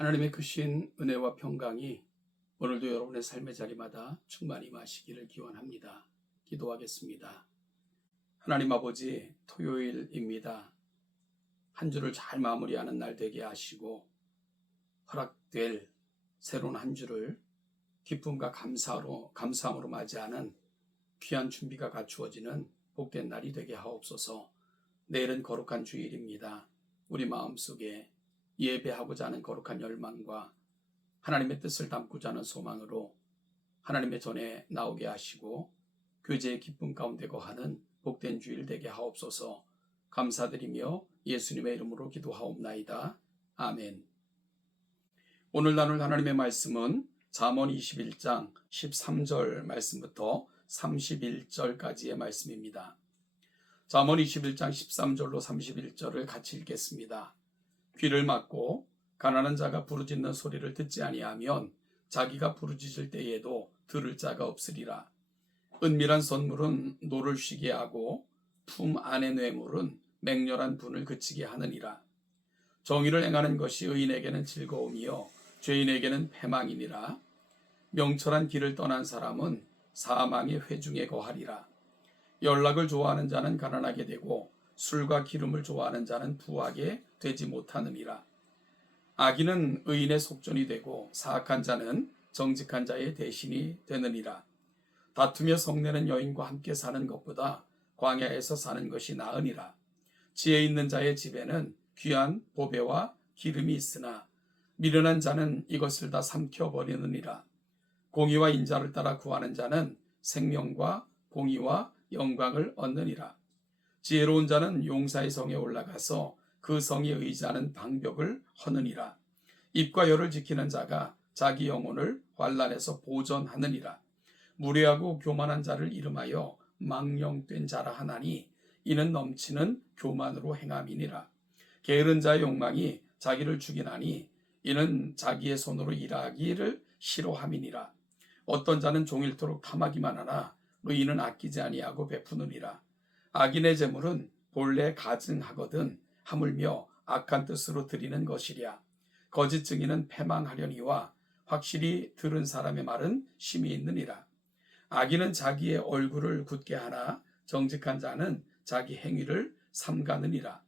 하나님의 크신 은혜와 평강이 오늘도 여러분의 삶의 자리마다 충만히 임하시기를 기원합니다. 기도하겠습니다. 하나님 아버지, 토요일입니다. 한 주를 잘 마무리하는 날 되게 하시고 허락될 새로운 한 주를 기쁨과 감사함으로 맞이하는 귀한 준비가 갖추어지는 복된 날이 되게 하옵소서. 내일은 거룩한 주일입니다. 우리 마음속에 예배하고자 하는 거룩한 열망과 하나님의 뜻을 담고자 하는 소망으로 하나님의 전에 나오게 하시고 교제의 기쁨 가운데 거하는 복된 주일 되게 하옵소서. 감사드리며 예수님의 이름으로 기도하옵나이다. 아멘. 오늘 나눌 하나님의 말씀은 잠언 21장 13절 말씀부터 31절까지의 말씀입니다. 잠언 21장 13절로 31절을 같이 읽겠습니다. 귀를 막고 가난한 자가 부르짖는 소리를 듣지 아니하면 자기가 부르짖을 때에도 들을 자가 없으리라. 은밀한 선물은 노를 쉬게 하고 품 안의 뇌물은 맹렬한 분을 그치게 하느니라. 정의를 행하는 것이 의인에게는 즐거움이요 죄인에게는 패망이니라. 명철한 길을 떠난 사람은 사망의 회중에 거하리라. 연락을 좋아하는 자는 가난하게 되고 술과 기름을 좋아하는 자는 부하게 되지 못하느니라. 악인은 의인의 속전이 되고 사악한 자는 정직한 자의 대신이 되느니라. 다투며 성내는 여인과 함께 사는 것보다 광야에서 사는 것이 나으니라. 지혜 있는 자의 집에는 귀한 보배와 기름이 있으나 미련한 자는 이것을 다 삼켜버리느니라. 공의와 인자를 따라 구하는 자는 생명과 공의와 영광을 얻느니라. 지혜로운 자는 용사의 성에 올라가서 그 성에 의지하는 방벽을 허느니라. 입과 혀를 지키는 자가 자기 영혼을 환난에서 보전하느니라. 무례하고 교만한 자를 이름하여 망령된 자라 하나니 이는 넘치는 교만으로 행함이니라. 게으른 자의 욕망이 자기를 죽이나니 이는 자기의 손으로 일하기를 싫어함이니라. 어떤 자는 종일토록 탐하기만 하나 의인은 아끼지 아니하고 베푸느니라. 악인의 재물은 본래 가증하거든 하물며 악한 뜻으로 드리는 것이랴. 거짓 증인은 패망하려니와 확실히 들은 사람의 말은 심히 있느니라. 악인은 자기의 얼굴을 굳게 하나 정직한 자는 자기 행위를 삼가느니라.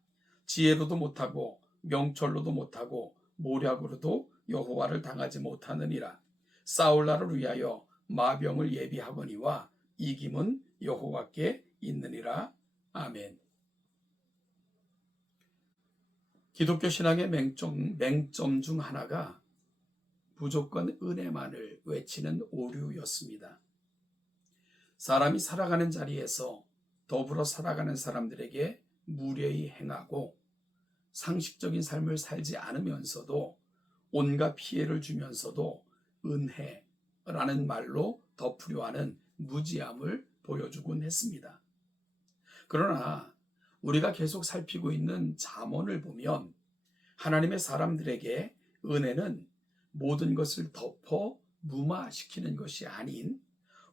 지혜로도 못하고 명철로도 못하고 모략으로도 여호와를 당하지 못하느니라. 싸울 날을 위하여 마병을 예비하거니와 이김은 여호와께 있느니라. 아멘. 기독교 신앙의 맹점 중 하나가 무조건 은혜만을 외치는 오류였습니다. 사람이 살아가는 자리에서 더불어 살아가는 사람들에게 무례히 행하고 상식적인 삶을 살지 않으면서도 온갖 피해를 주면서도 은혜라는 말로 덮으려 하는 무지함을 보여주곤 했습니다. 그러나 우리가 계속 살피고 있는 잠언을 보면 하나님의 사람들에게 은혜는 모든 것을 덮어 무마시키는 것이 아닌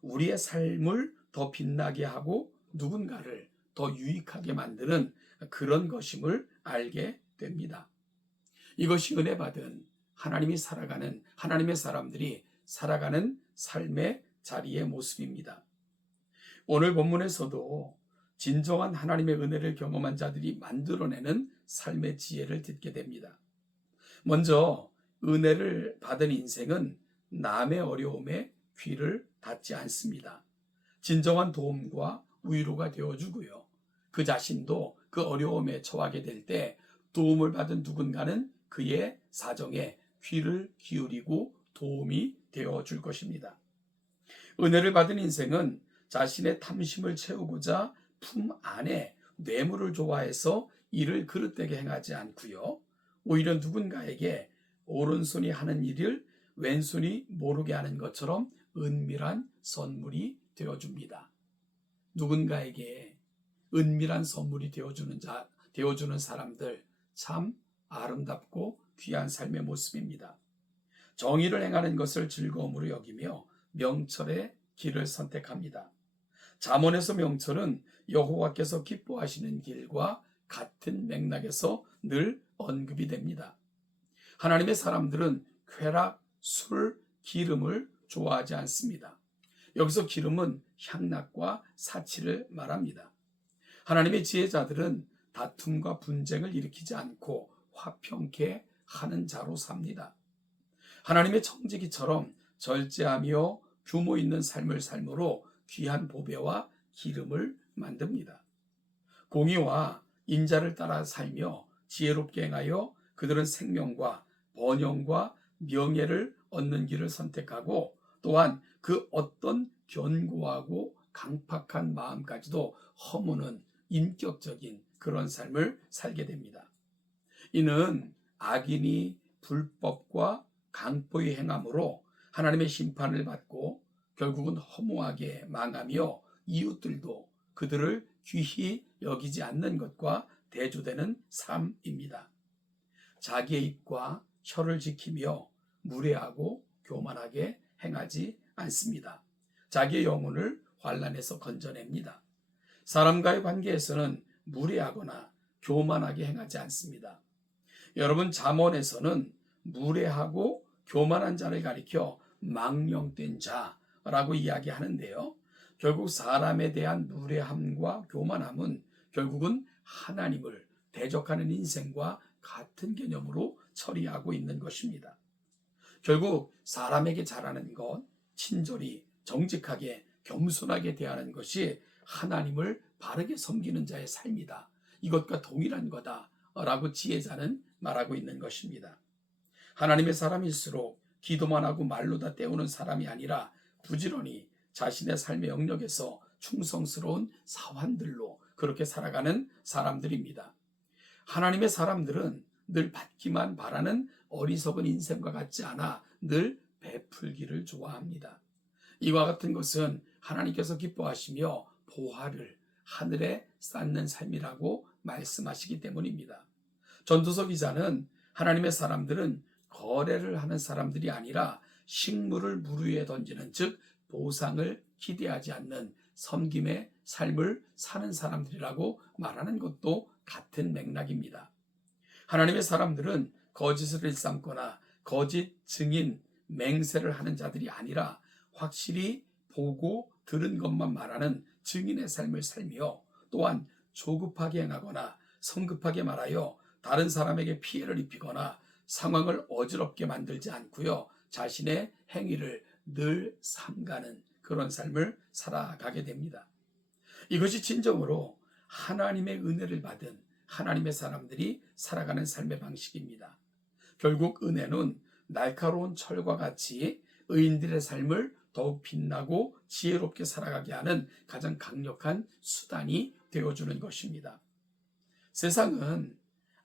우리의 삶을 더 빛나게 하고 누군가를 더 유익하게 만드는 그런 것임을 알게 됩니다. 이것이 은혜 받은 하나님의 사람들이 살아가는 삶의 자리의 모습입니다. 오늘 본문에서도 진정한 하나님의 은혜를 경험한 자들이 만들어내는 삶의 지혜를 듣게 됩니다. 먼저 은혜를 받은 인생은 남의 어려움에 귀를 닫지 않습니다. 진정한 도움과 위로가 되어주고요. 그 자신도 그 어려움에 처하게 될 때 도움을 받은 누군가는 그의 사정에 귀를 기울이고 도움이 되어줄 것입니다. 은혜를 받은 인생은 자신의 탐심을 채우고자 품 안에 뇌물을 좋아해서 이를 그릇되게 행하지 않고요. 오히려 누군가에게 오른손이 하는 일을 왼손이 모르게 하는 것처럼 은밀한 선물이 되어줍니다. 누군가에게 은밀한 선물이 되어주는 사람들 참 아름답고 귀한 삶의 모습입니다. 정의를 행하는 것을 즐거움으로 여기며 명철의 길을 선택합니다. 잠언에서 명철은 여호와께서 기뻐하시는 길과 같은 맥락에서 늘 언급이 됩니다. 하나님의 사람들은 쾌락, 술, 기름을 좋아하지 않습니다. 여기서 기름은 향락과 사치를 말합니다. 하나님의 지혜자들은 다툼과 분쟁을 일으키지 않고 화평케 하는 자로 삽니다. 하나님의 청지기처럼 절제하며 규모 있는 삶을 삶으로 귀한 보배와 기름을 만듭니다. 공의와 인자를 따라 살며 지혜롭게 행하여 그들은 생명과 번영과 명예를 얻는 길을 선택하고 또한 그 어떤 견고하고 강팍한 마음까지도 허무는 인격적인 그런 삶을 살게 됩니다. 이는 악인이 불법과 강포의 행함으로 하나님의 심판을 받고 결국은 허무하게 망하며 이웃들도 그들을 귀히 여기지 않는 것과 대조되는 삶입니다. 자기의 입과 혀를 지키며 무례하고 교만하게 행하지 않습니다. 자기의 영혼을 환난에서 건져냅니다. 사람과의 관계에서는 무례하거나 교만하게 행하지 않습니다. 여러분, 잠언에서는 무례하고 교만한 자를 가리켜 망령된 자라고 이야기하는데요. 결국 사람에 대한 무례함과 교만함은 결국은 하나님을 대적하는 인생과 같은 개념으로 처리하고 있는 것입니다. 결국 사람에게 잘하는 것, 친절히 정직하게 겸손하게 대하는 것이 하나님을 바르게 섬기는 자의 삶이다. 이것과 동일한 거다라고 지혜자는 말하고 있는 것입니다. 하나님의 사람일수록 기도만 하고 말로 다 때우는 사람이 아니라 부지런히 자신의 삶의 영역에서 충성스러운 사환들로 그렇게 살아가는 사람들입니다. 하나님의 사람들은 늘 받기만 바라는 어리석은 인생과 같지 않아 늘 베풀기를 좋아합니다. 이와 같은 것은 하나님께서 기뻐하시며 보화를 하늘에 쌓는 삶이라고 말씀하시기 때문입니다. 전도서 기자는 하나님의 사람들은 거래를 하는 사람들이 아니라 식물을 물 위에 던지는, 즉 보상을 기대하지 않는 섬김의 삶을 사는 사람들이라고 말하는 것도 같은 맥락입니다. 하나님의 사람들은 거짓을 일삼거나 거짓 증인, 맹세를 하는 자들이 아니라 확실히 보고 들은 것만 말하는 증인의 삶을 살며 또한 조급하게 행하거나 성급하게 말하여 다른 사람에게 피해를 입히거나 상황을 어지럽게 만들지 않고요. 자신의 행위를 늘 삼가는 그런 삶을 살아가게 됩니다. 이것이 진정으로 하나님의 은혜를 받은 하나님의 사람들이 살아가는 삶의 방식입니다. 결국 은혜는 날카로운 철과 같이 의인들의 삶을 더욱 빛나고 지혜롭게 살아가게 하는 가장 강력한 수단이 되어주는 것입니다. 세상은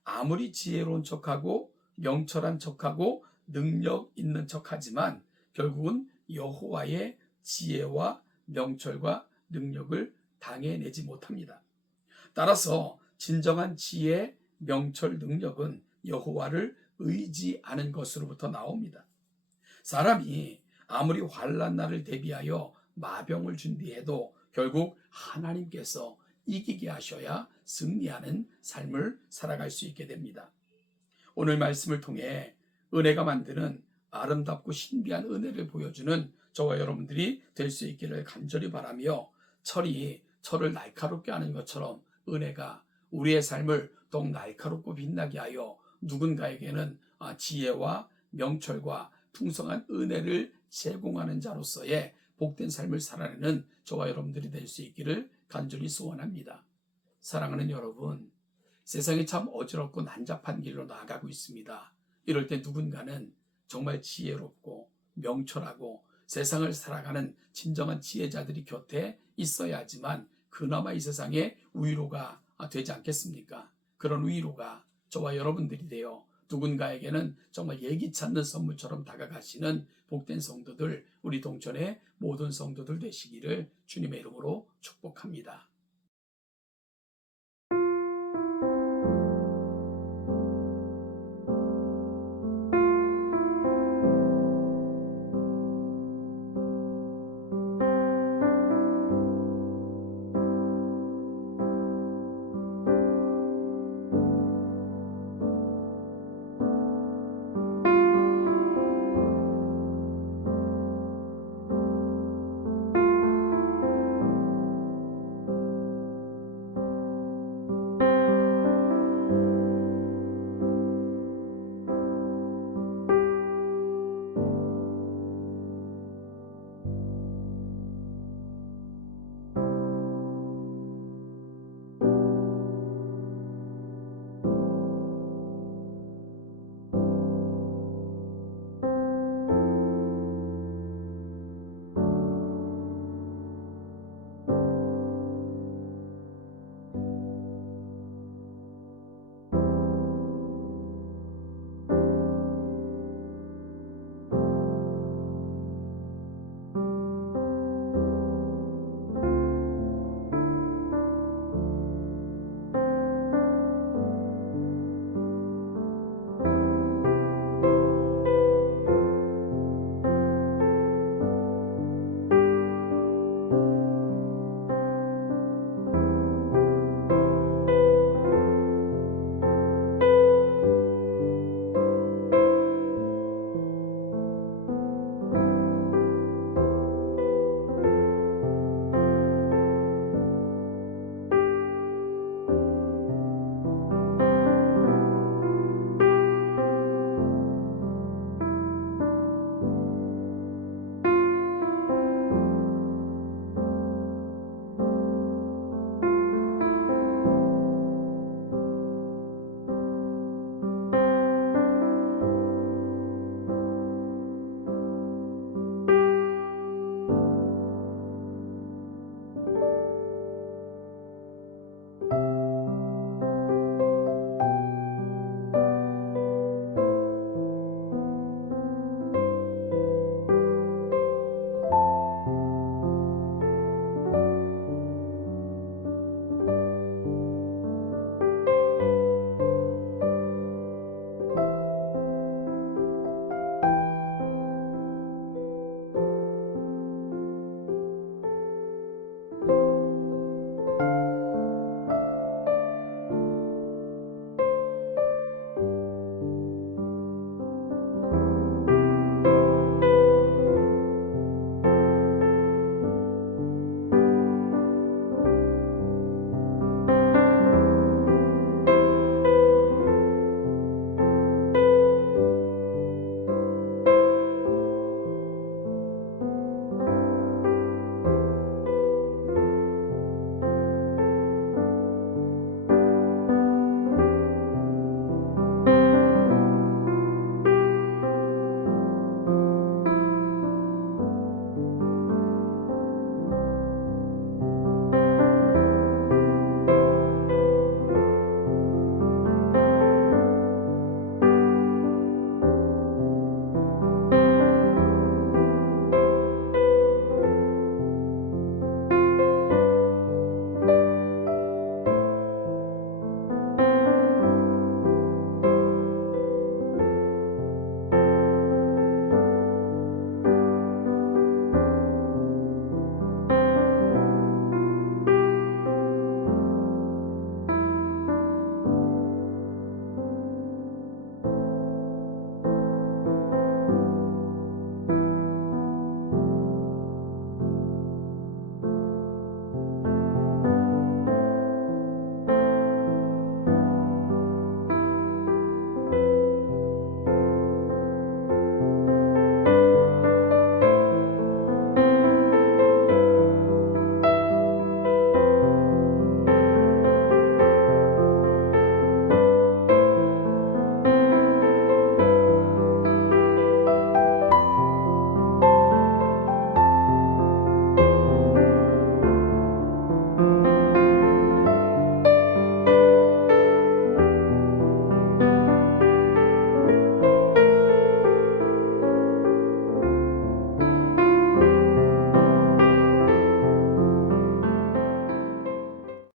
아무리 지혜로운 척하고 명철한 척하고 능력 있는 척하지만 결국은 여호와의 지혜와 명철과 능력을 당해내지 못합니다. 따라서 진정한 지혜, 명철, 능력은 여호와를 의지하는 것으로부터 나옵니다. 사람이 아무리 환난 날을 대비하여 마병을 준비해도 결국 하나님께서 이기게 하셔야 승리하는 삶을 살아갈 수 있게 됩니다. 오늘 말씀을 통해 은혜가 만드는 아름답고 신비한 은혜를 보여주는 저와 여러분들이 될 수 있기를 간절히 바라며 철을 날카롭게 하는 것처럼 은혜가 우리의 삶을 더욱 날카롭고 빛나게 하여 누군가에게는 지혜와 명철과 풍성한 은혜를 제공하는 자로서의 복된 삶을 살아내는 저와 여러분들이 될 수 있기를 간절히 소원합니다. 사랑하는 여러분, 세상이 참 어지럽고 난잡한 길로 나아가고 있습니다. 이럴 때 누군가는 정말 지혜롭고 명철하고 세상을 살아가는 진정한 지혜자들이 곁에 있어야 하지만 그나마 이 세상에 위로가 되지 않겠습니까? 그런 위로가 저와 여러분들이 되어 누군가에게는 정말 예기치 않는 선물처럼 다가가시는 복된 성도들, 우리 동천의 모든 성도들 되시기를 주님의 이름으로 축복합니다.